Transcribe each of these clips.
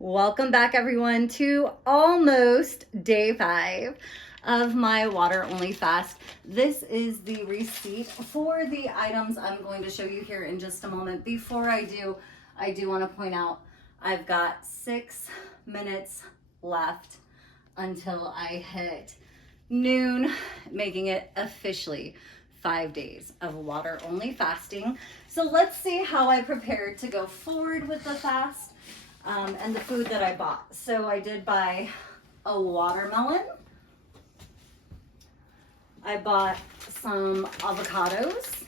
Welcome back, everyone, to almost day 5 of my water only fast. This is the receipt for the items I'm going to show you here in just a moment. Before I do want to point out I've got 6 minutes left until I hit noon, making it officially 5 days of water only fasting. So let's see how I prepared to go forward with the fast. And the food that I bought. So I did buy a watermelon. I bought some avocados.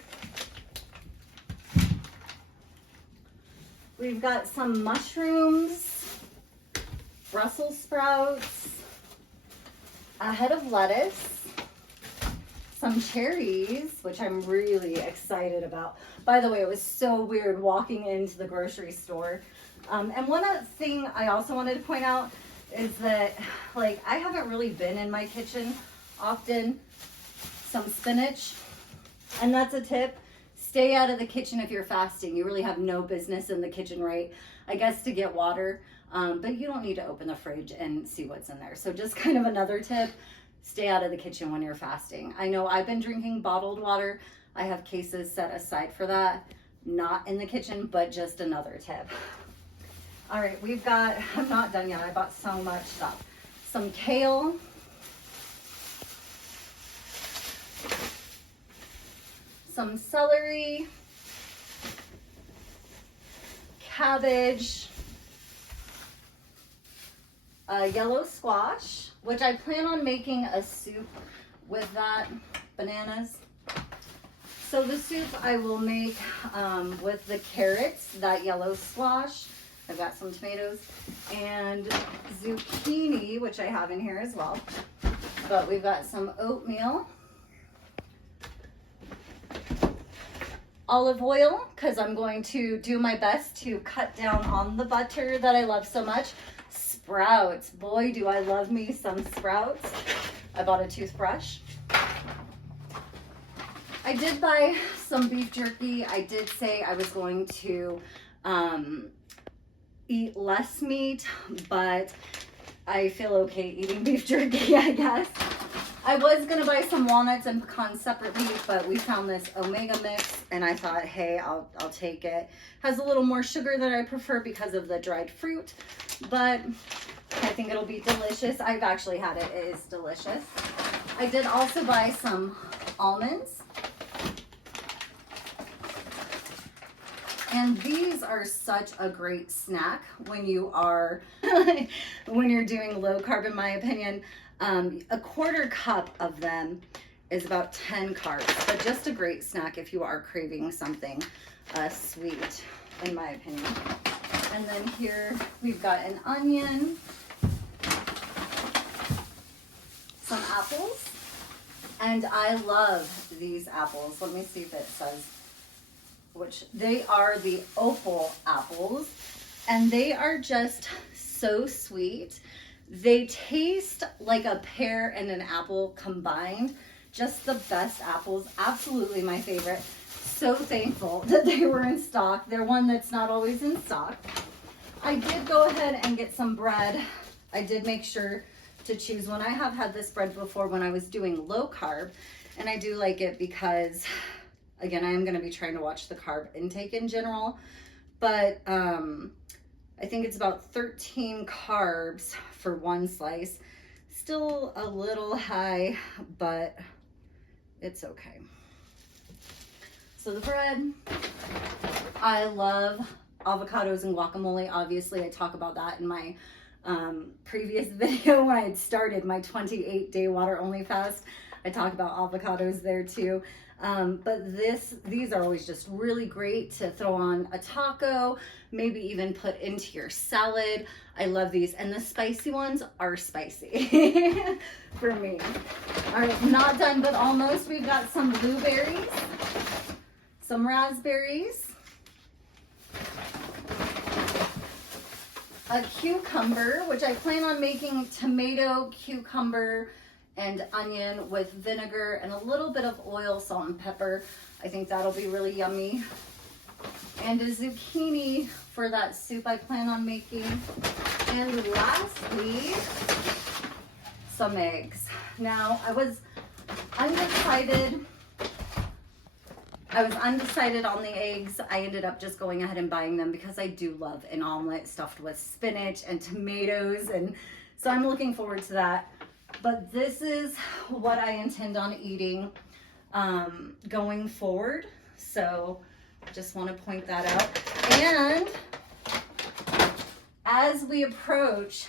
We've got some mushrooms, Brussels sprouts, a head of lettuce, some cherries, which I'm really excited about. By the way, it was so weird walking into the grocery store. And one other thing I also wanted to point out is that, I haven't really been in my kitchen often. Some spinach, and that's a tip. Stay out of the kitchen if you're fasting. You really have no business in the kitchen, right? I guess to get water, but you don't need to open the fridge and see what's in there. So just kind of another tip, stay out of the kitchen when you're fasting. I know I've been drinking bottled water. I have cases set aside for that. Not in the kitchen, but just another tip. All right, we've got, I'm not done yet. I bought so much stuff. Some kale. Some celery. Cabbage. Yellow squash, which I plan on making a soup with that. Bananas. So the soup I will make with the carrots, that yellow squash. I've got some tomatoes and zucchini, which I have in here as well. But we've got some oatmeal, olive oil, because I'm going to do my best to cut down on the butter that I love so much. Sprouts, boy, do I love me some sprouts. I bought a toothbrush. I did buy some beef jerky. I did say I was going to eat less meat, but I feel okay eating beef jerky, I guess. I was gonna buy some walnuts and pecans separately, but we found this Omega mix and I thought, hey, I'll take it. Has a little more sugar than I prefer because of the dried fruit, but I think it'll be delicious. I've actually had it. It is delicious. I did also buy some almonds. And these are such a great snack when you are, when you're doing low carb, in my opinion. A quarter cup of them is about 10 carbs, but just a great snack if you are craving something sweet, in my opinion. And then here we've got an onion, some apples, and I love these apples. Let me see if it says which they are the opal apples, and they are just so sweet. They taste like a pear and an apple combined. Just the best apples. Absolutely my favorite. So thankful that they were in stock. They're one that's not always in stock. I did go ahead and get some bread. I did make sure to choose one. I have had this bread before when I was doing low carb, and I do like it because, again, I am going to be trying to watch the carb intake in general, but I think it's about 13 carbs for one slice. Still a little high, but it's okay. So the bread, I love avocados and guacamole. Obviously, I talk about that in my previous video when I had started my 28-day water only fast. I talk about avocados there too. But these are always just really great to throw on a taco, maybe even put into your salad. I love these, and the spicy ones are spicy for me. All right, not done, but almost. We've got some blueberries, some raspberries, a cucumber, which I plan on making tomato, cucumber, and onion with vinegar and a little bit of oil, salt, and pepper. I think that'll be really yummy. And a zucchini for that soup I plan on making. And lastly, some eggs. Now, I was undecided on the eggs. I ended up just going ahead and buying them because I do love an omelet stuffed with spinach and tomatoes, and so I'm looking forward to that. But this is what I intend on eating going forward. So just want to point that out. And as we approach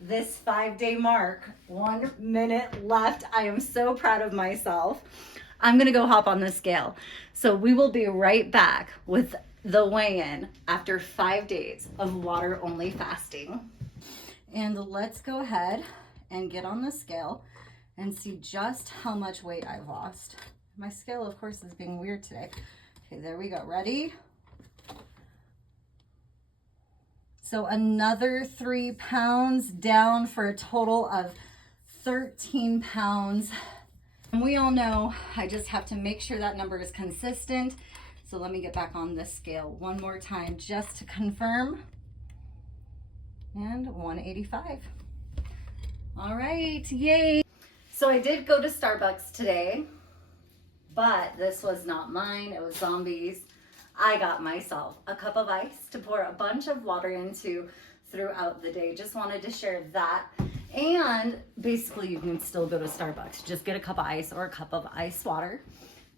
this 5-day mark, 1 minute left, I am so proud of myself. I'm going to go hop on the scale. So we will be right back with the weigh-in after 5 days of water-only fasting. And let's go ahead and get on the scale and see just how much weight I've lost. My scale, of course, is being weird today. Okay, there we go. Ready? So another 3 pounds down for a total of 13 pounds. And we all know I just have to make sure that number is consistent. So let me get back on this scale one more time just to confirm. And 185. All right, yay. So I did go to Starbucks today, but this was not mine, it was Zombie's. I got myself a cup of ice to pour a bunch of water into throughout the day. Just wanted to share that. And basically you can still go to Starbucks. Just get a cup of ice or a cup of ice water.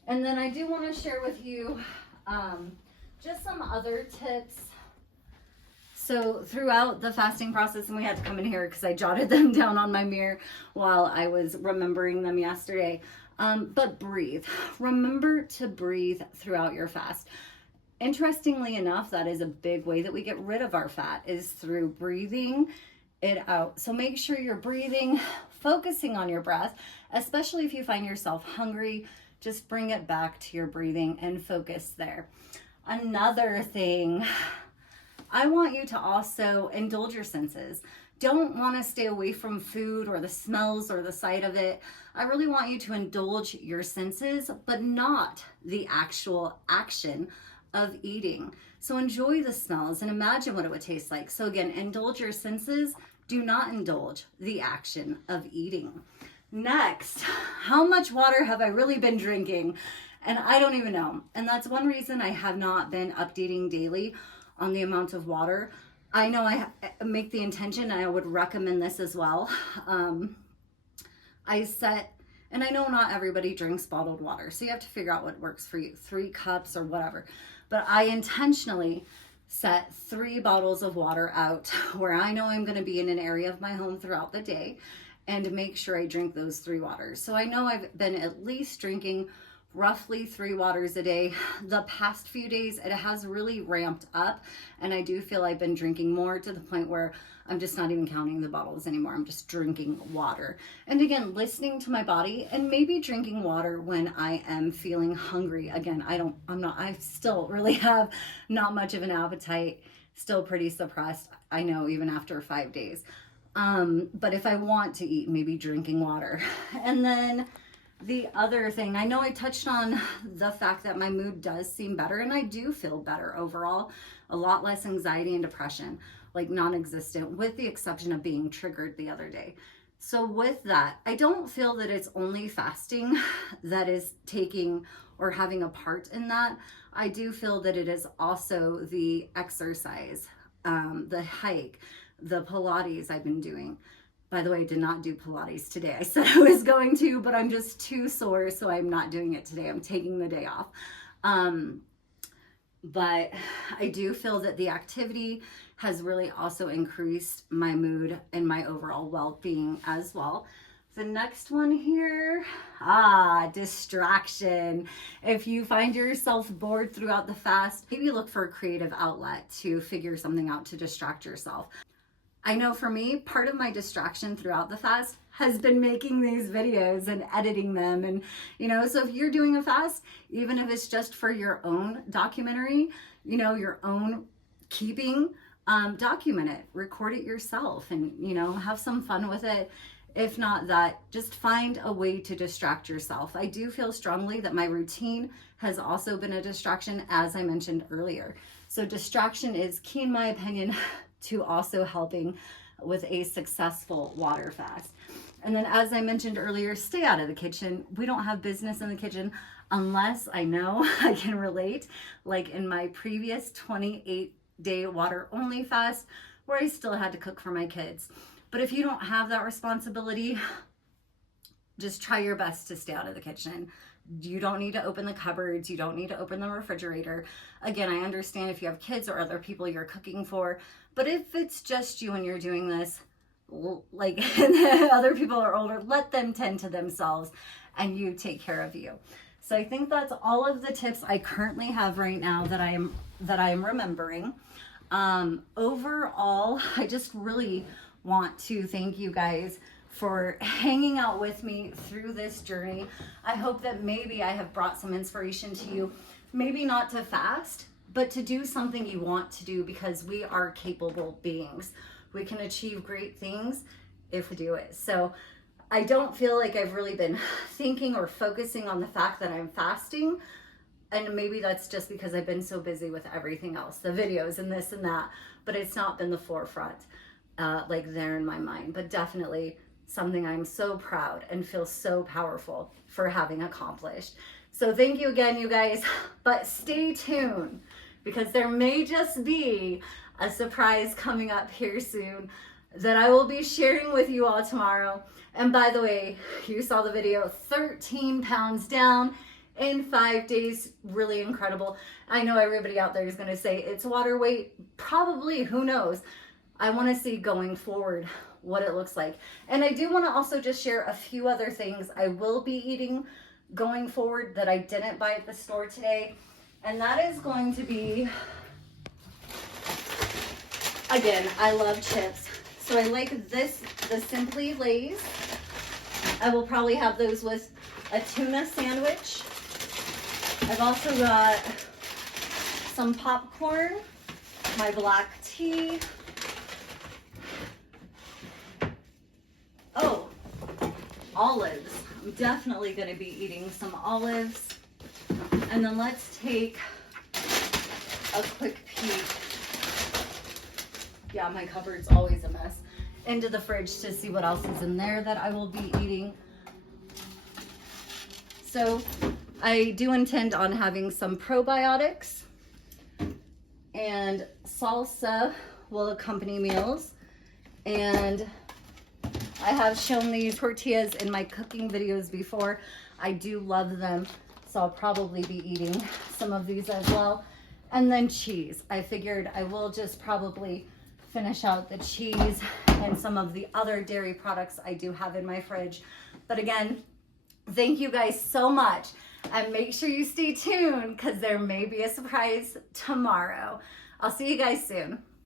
And then I do want to share with you just some other tips. So throughout the fasting process, and we had to come in here because I jotted them down on my mirror while I was remembering them yesterday. But breathe. Remember to breathe throughout your fast. Interestingly enough, that is a big way that we get rid of our fat, is through breathing it out. So make sure you're breathing, focusing on your breath, especially if you find yourself hungry. Just bring it back to your breathing and focus there. Another thing, I want you to also indulge your senses. Don't want to stay away from food or the smells or the sight of it. I really want you to indulge your senses, but not the actual action of eating. So enjoy the smells and imagine what it would taste like. So again, indulge your senses. Do not indulge the action of eating. Next, how much water have I really been drinking? And I don't even know. And that's one reason I have not been updating daily on the amount of water. I know I make the intention, and I would recommend this as well. And I know not everybody drinks bottled water, so you have to figure out what works for you, 3 cups or whatever. But I intentionally set 3 bottles of water out where I know I'm going to be in an area of my home throughout the day, and make sure I drink those 3 waters. So I know I've been at least drinking roughly 3 waters a day. The past few days, it has really ramped up, and I do feel I've been drinking more to the point where I'm just not even counting the bottles anymore. I'm just drinking water. And again, listening to my body, and maybe drinking water when I am feeling hungry. Again, I still really have not much of an appetite, still pretty suppressed, I know, even after 5 days. But if I want to eat, maybe drinking water. And then the other thing, I know I touched on the fact that my mood does seem better, and I do feel better overall. A lot less anxiety and depression, like non-existent, with the exception of being triggered the other day. So with that, I don't feel that it's only fasting that is taking or having a part in that. I do feel that it is also the exercise, the hike, the Pilates I've been doing. By the way, I did not do Pilates today. I said I was going to, but I'm just too sore, so I'm not doing it today. I'm taking the day off. But I do feel that the activity has really also increased my mood and my overall well-being as well. The next one here, distraction. If you find yourself bored throughout the fast, maybe look for a creative outlet to figure something out to distract yourself. I know for me, part of my distraction throughout the fast has been making these videos and editing them. And, so if you're doing a fast, even if it's just for your own documentary, your own keeping, document it, record it yourself, and, have some fun with it. If not that, just find a way to distract yourself. I do feel strongly that my routine has also been a distraction, as I mentioned earlier. So distraction is key, in my opinion, to also helping with a successful water fast. And then, as I mentioned earlier, stay out of the kitchen. We don't have business in the kitchen unless I know I can relate, like in my previous 28-day water only fast, where I still had to cook for my kids. But if you don't have that responsibility, just try your best to stay out of the kitchen. You don't need to open the cupboards. You don't need to open the refrigerator. Again, I understand if you have kids or other people you're cooking for, but if it's just you and you're doing this, like other people are older, let them tend to themselves and you take care of you. So I think that's all of the tips I currently have right now that I am remembering. Overall, I just really want to thank you guys for hanging out with me through this journey. I hope that maybe I have brought some inspiration to you, maybe not to fast, but to do something you want to do, because we are capable beings. We can achieve great things if we do it. So I don't feel like I've really been thinking or focusing on the fact that I'm fasting. And maybe that's just because I've been so busy with everything else, the videos and this and that, but it's not been the forefront, like there in my mind. But definitely something I'm so proud and feel so powerful for having accomplished. So thank you again, you guys, but stay tuned, because there may just be a surprise coming up here soon that I will be sharing with you all tomorrow. And by the way, you saw the video, 13 pounds down in 5 days, really incredible. I know everybody out there is gonna say it's water weight, probably, who knows? I wanna see going forward what it looks like. And I do wanna also just share a few other things I will be eating going forward that I didn't buy at the store today. And that is going to be, again, I love chips. So I like this, the Simply Lay's. I will probably have those with a tuna sandwich. I've also got some popcorn, my black tea. Oh, olives. I'm definitely going to be eating some olives. And then let's take a quick peek. Yeah, my cupboard's always a mess. Into the fridge to see what else is in there that I will be eating. So I do intend on having some probiotics, and salsa will accompany meals. And I have shown these tortillas in my cooking videos before. I do love them, so I'll probably be eating some of these as well. And then cheese. I figured I will just probably finish out the cheese and some of the other dairy products I do have in my fridge. But again, thank you guys so much. And make sure you stay tuned, because there may be a surprise tomorrow. I'll see you guys soon.